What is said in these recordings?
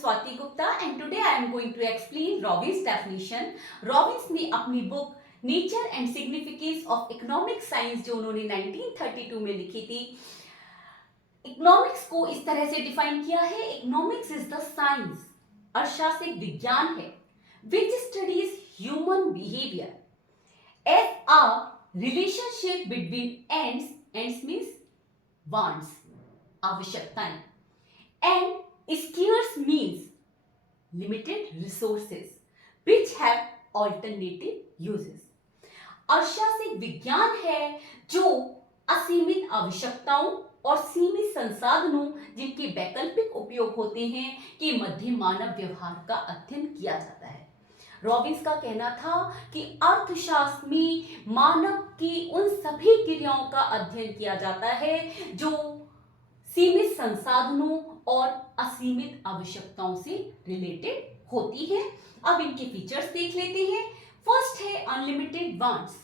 Swati Gupta and today I am going to explain Robbins definition. Robbins ने अपनी book nature and significance of economic science जो उन्होंने 1932 में लिखी थी, इकोनॉमिक्स को इस तरह से डिफाइन किया है। इकोनॉमिक्स इज द साइंस, अर्थशास्त्र एक विज्ञान है which studies human behaviour as a relationship between ends means wants, आवश्यकताएं, and scarce means limited resources which have alternative uses. अर्थशास्त्र एक विज्ञान है जो असीमित आवश्यकताओं और सीमित संसाधनों जिनके वैकल्पिक उपयोग होते हैं के मध्य मानव व्यवहार का अध्ययन किया जाता है। रॉबिन्स का कहना था कि अर्थशास्त्र में मानव की उन सभी क्रियाओं का अध्ययन किया जाता है जो सीमित संसाधनों और असीमित आवश्यकताओं से रिलेटेड होती है। अब इनके फीचर्स देख लेते हैं। फर्स्ट है अनलिमिटेड वांट्स।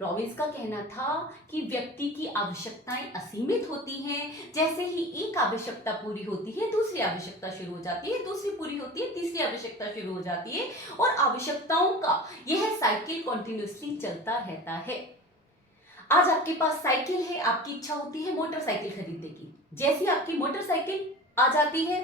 रॉबिन्स का कहना था कि व्यक्ति की आवश्यकताएं असीमित होती हैं। जैसे ही एक आवश्यकता पूरी होती है दूसरी आवश्यकता शुरू हो जाती है, दूसरी पूरी होती है तीसरी आवश्यकता शुरू हो जाती है और आवश्यकताओं का यह साइकिल कंटिन्यूअसली चलता रहता है। आज आपके पास साइकिल है, आपकी इच्छा होती है मोटरसाइकिल खरीदने की। जैसी आपकी मोटरसाइकिल आ जाती है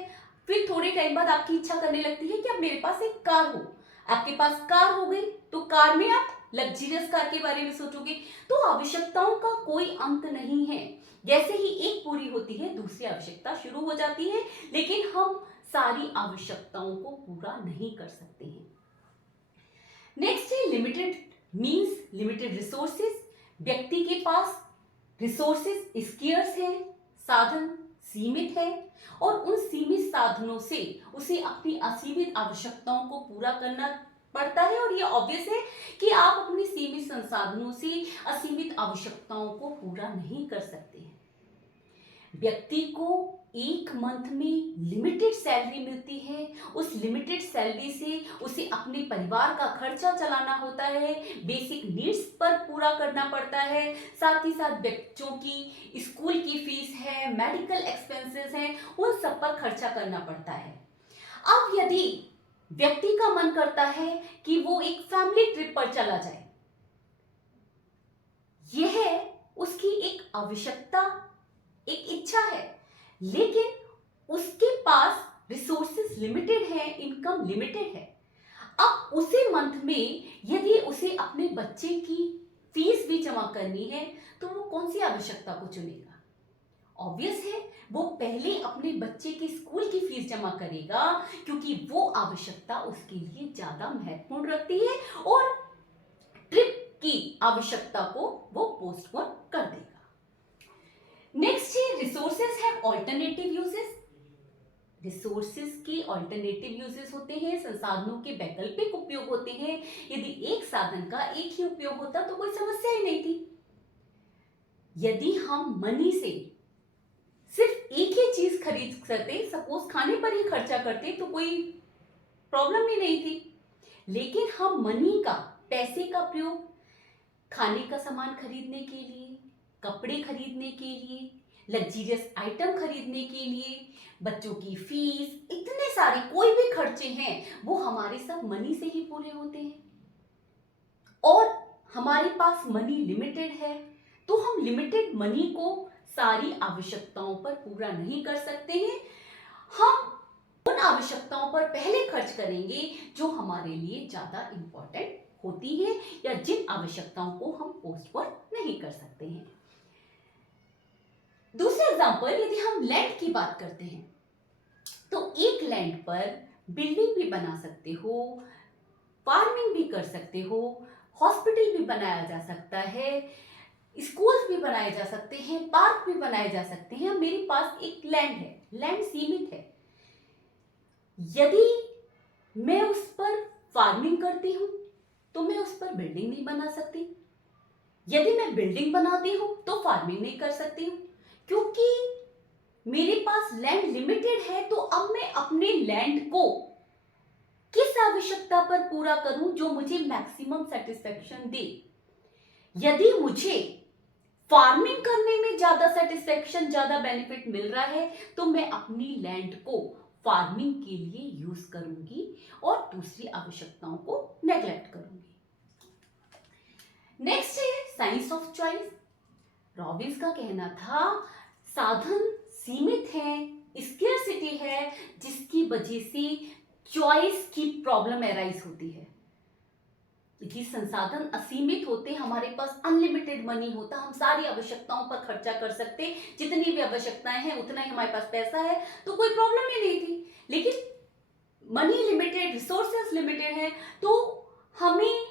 फिर थोड़े टाइम बाद आपकी इच्छा करने लगती है कि अब मेरे पास एक कार हो। आपके पास कार हो गई तो कार में आप लग्जरियस कार के बारे में सोचोगे। तो आवश्यकताओं का कोई अंत नहीं है। जैसे ही एक पूरी होती है दूसरी आवश्यकता शुरू हो जाती है, लेकिन हम सारी आवश्यकताओं को पूरा नहीं कर सकते हैं। नेक्स्ट है लिमिटेड मींस लिमिटेड रिसोर्सेज। व्यक्ति के पास रिसोर्सेज स्केर्स हैं, साधन सीमित है और उन सीमित साधनों से उसे अपनी असीमित आवश्यकताओं को पूरा करना पड़ता है। और ये ऑब्वियस है कि आप अपनी सीमित संसाधनों से असीमित आवश्यकताओं को पूरा नहीं कर सकते हैं। व्यक्ति को एक मंथ में लिमिटेड सैलरी मिलती है। उस लिमिटेड सैलरी से उसे अपने परिवार का खर्चा चलाना होता है, बेसिक नीड्स पर पूरा करना पड़ता है, साथ ही साथ बच्चों की स्कूल की फीस है, मेडिकल एक्सपेंसेस हैं, उन सब पर खर्चा करना पड़ता है। अब यदि व्यक्ति का मन करता है कि वो एक फैमिली ट्रिप पर चला जाए, यह उसकी एक आवश्यकता, एक इच्छा है, लेकिन उसके पास रिसोर्सेज लिमिटेड है, इनकम लिमिटेड है। अब उसी मंथ में यदि उसे अपने बच्चे की फीस भी जमा करनी है तो वो कौन सी आवश्यकता को चुनेगा? ऑब्वियस है वो पहले अपने बच्चे की स्कूल की फीस जमा करेगा, क्योंकि वो आवश्यकता उसके लिए ज्यादा महत्वपूर्ण रखती है और ट्रिप की आवश्यकता को वो पोस्टपोन कर देगा। नेक्स्ट है रिसोर्सेज है ऑल्टरनेटिव यूजेस। रिसोर्सेज के ऑल्टरनेटिव यूजेस होते हैं, संसाधनों के वैकल्पिक उपयोग होते हैं। यदि एक साधन का एक ही उपयोग होता तो कोई समस्या ही नहीं थी। यदि हम मनी से सिर्फ एक ही चीज खरीद सकते, सपोज खाने पर ही खर्चा करते, तो कोई प्रॉब्लम ही नहीं थी। लेकिन हम मनी का, पैसे का प्रयोग खाने का सामान खरीदने के लिए, कपड़े खरीदने के लिए, लग्जरियस आइटम खरीदने के लिए, बच्चों की फीस, इतने सारे कोई भी खर्चे हैं वो हमारे सब मनी से ही पूरे होते हैं। और हमारे पास मनी लिमिटेड है तो हम लिमिटेड मनी को सारी आवश्यकताओं पर पूरा नहीं कर सकते हैं। हम उन आवश्यकताओं पर पहले खर्च करेंगे जो हमारे लिए ज्यादा इंपॉर्टेंट होती है या जिन आवश्यकताओं को हम पोस्टपोन नहीं कर सकते हैं। दूसरा एग्जांपल, यदि हम लैंड की बात करते हैं तो एक लैंड पर बिल्डिंग भी बना सकते हो, फार्मिंग भी कर सकते हो, हॉस्पिटल भी बनाया जा सकता है, स्कूल्स भी बनाए जा सकते हैं, पार्क भी बनाए जा सकते हैं। मेरे पास एक लैंड है, लैंड सीमित है। यदि मैं उस पर फार्मिंग करती हूं तो मैं उस पर बिल्डिंग नहीं बना सकती। यदि मैं बिल्डिंग बनाती हूं तो फार्मिंग नहीं कर सकती हूं, क्योंकि मेरे पास लैंड लिमिटेड है। तो अब मैं अपने लैंड को किस आवश्यकता पर पूरा करूं जो मुझे मैक्सिमम सेटिस्फेक्शन दे। यदि मुझे फार्मिंग करने में ज्यादा सेटिस्फेक्शन, ज्यादा बेनिफिट मिल रहा है तो मैं अपनी लैंड को फार्मिंग के लिए यूज करूंगी और दूसरी आवश्यकताओं को नेग्लेक्ट करूंगी। नेक्स्ट है साइंस ऑफ चॉइस। रॉबिन्स का कहना था साधन सीमित है, स्केर्सिटी है, जिसकी वजह से चॉइस की प्रॉब्लम एराइज होती है। यदि संसाधन असीमित होते, हमारे पास अनलिमिटेड मनी होता, हम सारी आवश्यकताओं पर खर्चा कर सकते, जितनी भी आवश्यकताएं हैं उतना ही हमारे पास पैसा है, तो कोई प्रॉब्लम ही नहीं थी। लेकिन मनी लिमिटेड, रिसोर्सेज लिमिटेड है, तो हमें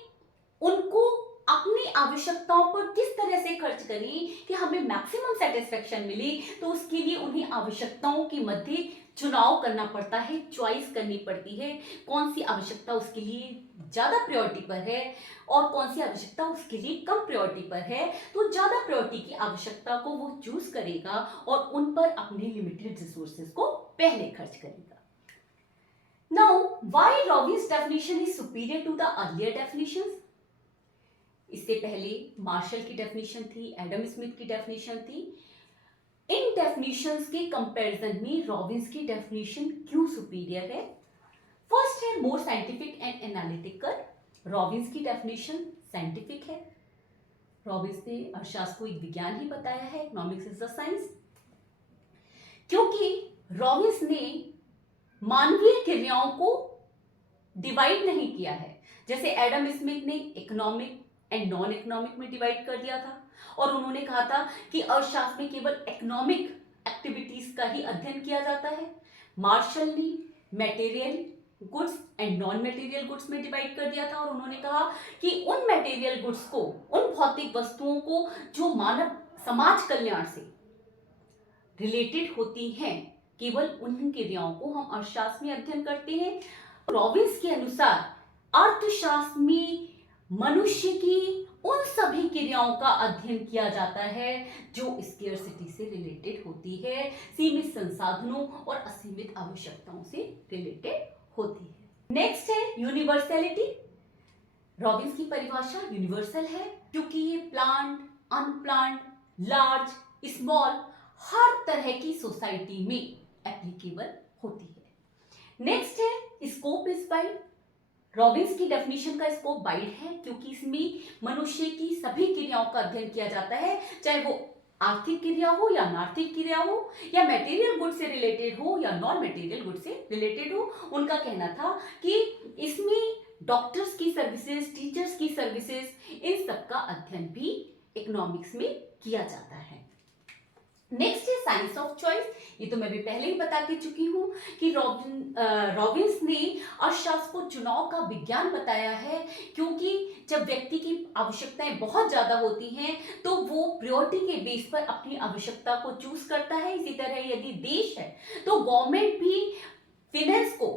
उनको अपनी आवश्यकताओं पर किस तरह से खर्च करें कि हमें मैक्सिमम सेटिस्फेक्शन मिले, तो उसके लिए उन्हें आवश्यकताओं के मध्य चुनाव करना पड़ता है, चॉइस करनी पड़ती है, कौन सी आवश्यकता उसके लिए ज्यादा प्रायोरिटी पर है और कौन सी आवश्यकता उसके लिए कम प्रायोरिटी पर है। तो ज्यादा प्रायोरिटी की आवश्यकता को वो चूज करेगा और उन पर अपने लिमिटेड रिसोर्सेज को पहले खर्च करेगा। Now why Robbins definition is superior to the earlier definitions. इससे पहले मार्शल की डेफिनेशन थी, एडम स्मिथ की डेफिनेशन थी। इन डेफिनेशंस के कंपैरिजन में रॉबिन्स की डेफिनेशन क्यों सुपीरियर है? फर्स्ट है more scientific and analytical. Robins की डेफिनेशन साइंटिफिक है। रॉबिन्स ने अर्थशास्त्र को एक विज्ञान ही बताया है, इकोनॉमिक्स इज द साइंस। क्योंकि रॉबिन्स ने मानवीय क्रियाओं को डिवाइड नहीं किया है, जैसे एडम स्मिथ ने इकोनॉमिक एंड नॉन इकोनॉमिक में डिवाइड कर दिया था, और उन्होंने कहा था कि अर्थशास्त्र में केवल इकोनॉमिक एक्टिविटीज का ही अध्ययन किया जाता है। मार्शल ने material goods and non material goods में डिवाइड कर दिया था, और उन्होंने कहा कि उन मटेरियल गुड्स को, उन भौतिक वस्तुओं को जो मानव समाज कल्याण से रिलेटेड होती हैं, केवल उन क्रियाओं को हम अर्थशास्त्र में अध्ययन करते हैं। रॉबिन्स के अनुसार अर्थशास्त्र में मनुष्य की उन सभी क्रियाओं का अध्ययन किया जाता है जो स्केर्सिटी से रिलेटेड होती है, सीमित संसाधनों और असीमित आवश्यकताओं से रिलेटेड होती है। नेक्स्ट है यूनिवर्सैलिटी। रॉबिन्स की परिभाषा यूनिवर्सल है क्योंकि ये प्लांट, अनप्लांट, लार्ज, स्मॉल हर तरह की सोसाइटी में एप्लीकेबल होती है। नेक्स्ट है स्कोप इज वाइड। रॉबिन्स की डेफिनेशन का स्कोप वाइड है क्योंकि इसमें मनुष्य की सभी क्रियाओं का अध्ययन किया जाता है, चाहे वो आर्थिक क्रिया हो या अनार्थिक क्रिया हो, या मटेरियल गुड से रिलेटेड हो या नॉन मटेरियल गुड से रिलेटेड हो। उनका कहना था कि इसमें डॉक्टर्स की सर्विसेज, टीचर्स की सर्विसेज, इन सब का अध्ययन भी इकोनॉमिक्स में किया जाता है। नेक्स्ट है साइंस ऑफ चॉइस। ये तो मैं भी पहले ही बता के चुकी हूं कि रॉबिन्स ने अर्थशास्त्र को चुनाव का विज्ञान बताया है, क्योंकि जब व्यक्ति की आवश्यकताएं बहुत ज्यादा होती हैं तो वो प्रायोरिटी के बेस पर अपनी आवश्यकता को चूज करता है। इसी तरह यदि देश है तो गवर्नमेंट भी फिनेंस को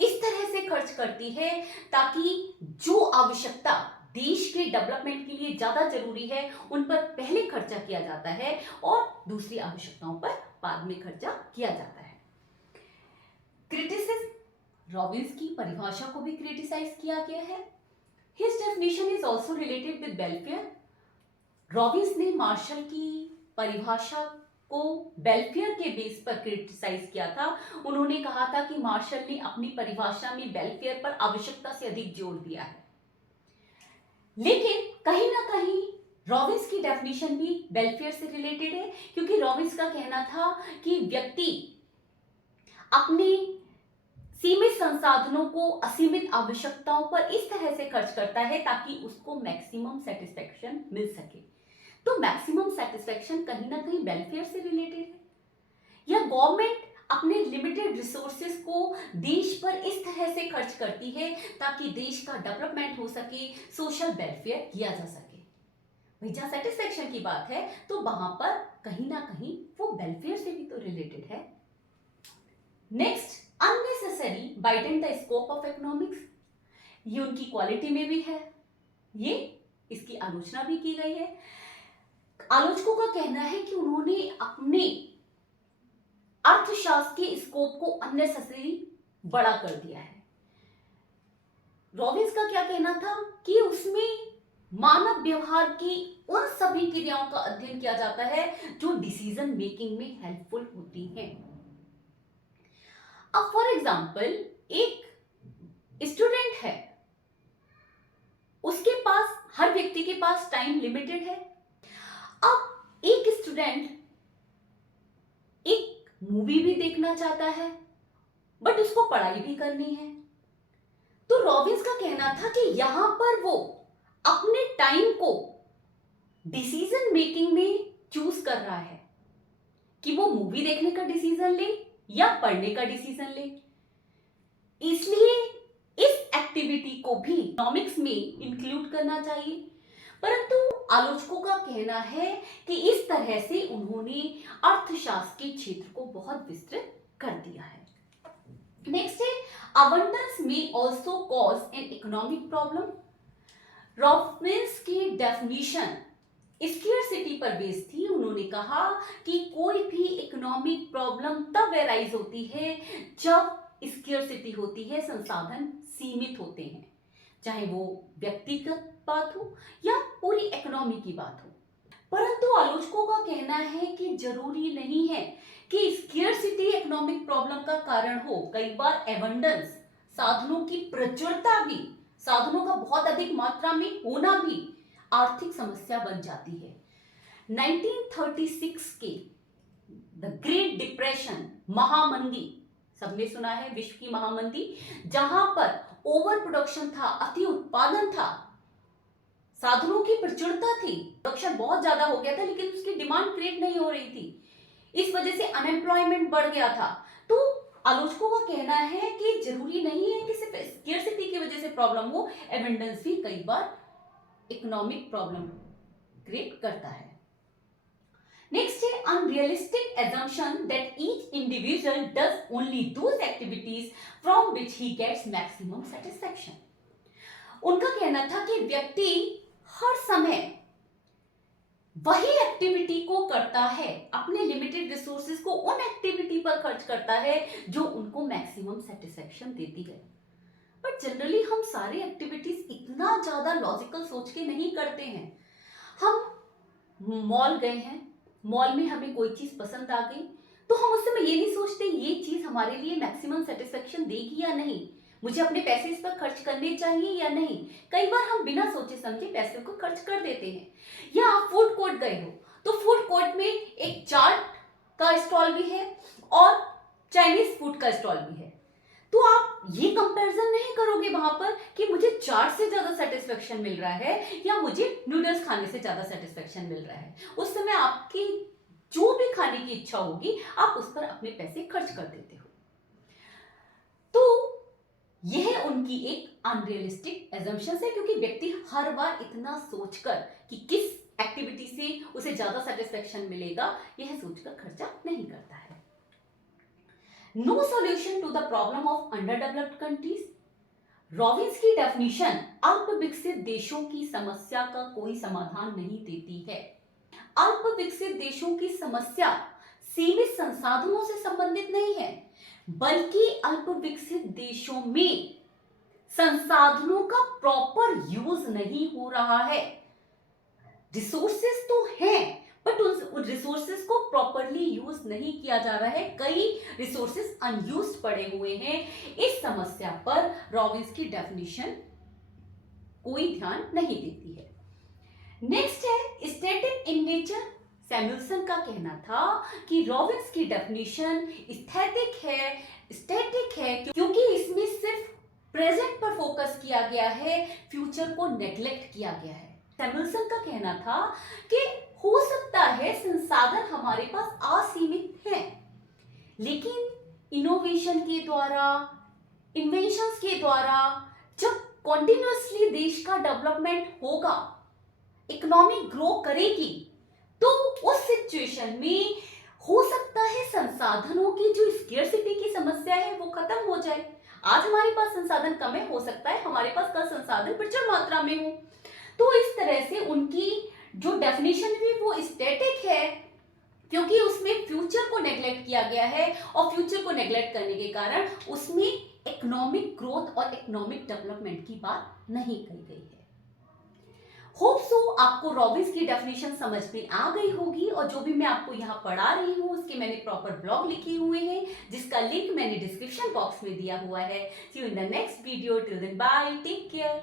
इस तरह से खर्च करती है ताकि जो आवश्यकता देश के डेवलपमेंट के लिए ज्यादा जरूरी है उन पर पहले खर्चा किया जाता है और दूसरी आवश्यकताओं पर बाद में खर्चा किया जाता है। क्रिटिसिज्म। रॉबिन्स की परिभाषा को भी क्रिटिसाइज किया गया है। His definition is also related with welfare. Robins ने मार्शल की परिभाषा को वेलफेयर के बेस पर क्रिटिसाइज किया था। उन्होंने कहा था कि मार्शल ने अपनी परिभाषा में वेलफेयर पर आवश्यकता से अधिक जोर दिया है, लेकिन कहीं ना कहीं रॉबिन्स की डेफिनेशन भी वेलफेयर से रिलेटेड है, क्योंकि रॉबिन्स का कहना था कि व्यक्ति अपने सीमित संसाधनों को असीमित आवश्यकताओं पर इस तरह से खर्च करता है ताकि उसको मैक्सिमम सेटिस्फेक्शन मिल सके। तो मैक्सिमम सेटिस्फेक्शन कहीं ना कहीं वेलफेयर से रिलेटेड है, या गवर्नमेंट अपने लिमिटेड रिसोर्सेज को देश पर इस तरह से खर्च करती है ताकि देश का डेवलपमेंट हो सके, सोशल वेलफेयर किया जा सके। भाई जहां सेटिस्फेक्शन की बात है तो वहां पर कहीं ना कहीं वो वेलफेयर से भी तो रिलेटेड है। Next, unnecessary widen the scope of economics. ये उनकी क्वालिटी में भी है, ये इसकी आलोचना भी की गई है। आलोचकों का कहना है कि उन्होंने अपने अर्थशास्त्र के स्कोप को अननेसेसरी बड़ा कर दिया है। रॉबिन्स का क्या कहना था कि उसमें मानव व्यवहार की उन सभी क्रियाओं का अध्ययन किया जाता है जो डिसीजन मेकिंग में हेल्पफुल होती हैं। अब फॉर एग्जाम्पल, एक स्टूडेंट है, उसके पास, हर व्यक्ति के पास टाइम लिमिटेड है। अब एक स्टूडेंट एक मूवी भी देखना चाहता है, बट उसको पढ़ाई भी करनी है। तो रॉबिन्स का कहना था कि यहां पर वो अपने टाइम को डिसीजन मेकिंग में चूज कर रहा है कि वो मूवी देखने का डिसीजन ले या पढ़ने का डिसीजन ले। इसलिए इस एक्टिविटी को भी इकोनॉमिक्स में इंक्लूड करना चाहिए। परंतु आलोचकों का कहना है कि इस तरह से उन्होंने अर्थशास्त्र के क्षेत्र को बहुत विस्तृत कर दिया है। नेक्स्ट है, अबंडेंस में also cause an economic problem. Robins की डेफिनेशन स्केर्सिटी पर बेस्ड थी। उन्होंने कहा कि कोई भी इकोनॉमिक प्रॉब्लम तब अराइज होती है जब स्केर्सिटी होती है, संसाधन सीमित होते हैं, चाहे वो व्यक्तिगत बात हो या पूरी इकोनॉमी की बात हो। परंतु आलोचकों का कहना है कि जरूरी नहीं है कि स्केर्सिटी इकोनॉमिक प्रॉब्लम का कारण हो। कई बार एबंडेंस, साधनों की प्रचुरता भी, साधनों का बहुत अधिक मात्रा में होना भी आर्थिक समस्या बन जाती है। 1936 के द ग्रेट डिप्रेशन, महामंदी, सबने सुना है, विश्व की महामंदी, जहां पर ओवर प्रोडक्शन था, अति उत्पादन था, साधनों की प्रचुरता थी, प्रोडक्शन बहुत ज्यादा हो गया था लेकिन उसकी डिमांड क्रिएट नहीं हो रही थी, इस वजह से अनएम्प्लॉयमेंट बढ़ गया था। तो आलोचकों का कहना है कि जरूरी नहीं है कि सिर्फ स्केर्सिटी की वजह से प्रॉब्लम हो, एबंडेंस भी कई बार इकोनॉमिक प्रॉब्लम क्रिएट करता है। नेक्स्ट है, unrealistic assumption that each individual does only those activities from which he gets maximum satisfaction। उनका कहना था कि व्यक्ति हर समय वही एक्टिविटी को करता है, अपने लिमिटेड रिसोर्सेज को उन एक्टिविटी पर खर्च करता है जो उनको मैक्सिमम सेटिस्फेक्शन देती है। बट जनरली हम सारी एक्टिविटीज इतना ज्यादा लॉजिकल सोच के नहीं करते हैं। हम मॉल गए हैं, मॉल में हमें कोई चीज पसंद आ गई तो हम उस समय ये नहीं सोचते ये चीज हमारे लिए मैक्सिमम सेटिस्फेक्शन देगी या नहीं, मुझे अपने पैसे इस पर खर्च करने चाहिए या नहीं। कई बार हम बिना सोचे समझे पैसे को खर्च कर देते हैं। या आप फूड कोर्ट गए हो तो फूड कोर्ट में एक चाट का स्टॉल भी है और चाइनीज फूड का स्टॉल भी है, तो आप ये कंपैरिजन नहीं करोगे वहां पर कि मुझे चाट से ज्यादा सेटिस्फेक्शन मिल रहा है या मुझे नूडल्स खाने से ज्यादा सेटिस्फेक्शन मिल रहा है। उस समय आपकी जो भी खाने की इच्छा होगी आप उस पर अपने पैसे खर्च कर देते हो। तो यह उनकी एक अनरियलिस्टिक एजम्पशन है, क्योंकि व्यक्ति हर बार इतना सोचकर कि किस एक्टिविटी से उसे ज्यादा सेटिस्फेक्शन मिलेगा यह सोचकर खर्चा नहीं करता है। No solution to the problem of underdeveloped countries। Robins की डेफिनेशन अल्प विकसित देशों की समस्या का कोई समाधान नहीं देती है। अल्प विकसित देशों की समस्या सीमित संसाधनों से संबंधित नहीं है, बल्कि अल्प विकसित देशों में संसाधनों का प्रॉपर यूज नहीं हो रहा है। रिसोर्सेस तो हैं बट उन रिसोर्सेस को प्रॉपरली यूज नहीं किया जा रहा है, कई रिसोर्सेस अनयूज्ड पड़े हुए हैं। इस समस्या पर रॉबिन्स की डेफिनेशन कोई ध्यान नहीं देती है। नेक्स्ट है, स्टैटिक इन नेचर। सैमुअल्सन का कहना था कि रॉबिन्स की डेफिनेशन स्टैटिक है क्योंकि इसमें सिर्फ प्रेजेंट पर फोकस किया गया है, फ्यूचर को नेग्लेक्ट किया गया है। सैमुअल्सन का कहना था कि हो सकता है संसाधन हमारे पास असीमित हैं, लेकिन इनोवेशन के द्वारा, इन्वेंशंस के द्वारा जब कॉन्टिन्यूअसली देश का डेवलपमेंट होगा, इकोनॉमी ग्रो करेगी, तो उस सिचुएशन में हो सकता है संसाधनों की जो स्केर्सिटी की समस्या है वो खत्म हो जाए। आज हमारे पास संसाधन कम है, हो सकता है हमारे पास कल संसाधन प्रचुर मात्रा में हो। तो इस तरह से उनकी जो डेफिनेशन भी वो स्टैटिक है क्योंकि उसमें फ्यूचर को नेग्लेक्ट किया गया है और फ्यूचर को नेग्लेक्ट करने के कारण उसमें इकोनॉमिक ग्रोथ और इकोनॉमिक डेवलपमेंट की बात नहीं कही गई है। होप सो आपको रॉबिन्स की डेफिनेशन समझ में आ गई होगी, और जो भी मैं आपको यहाँ पढ़ा रही हूँ उसके मैंने प्रॉपर ब्लॉग लिखे हुए हैं, जिसका लिंक मैंने डिस्क्रिप्शन बॉक्स में दिया हुआ है। See you in the next video, till then bye, take care.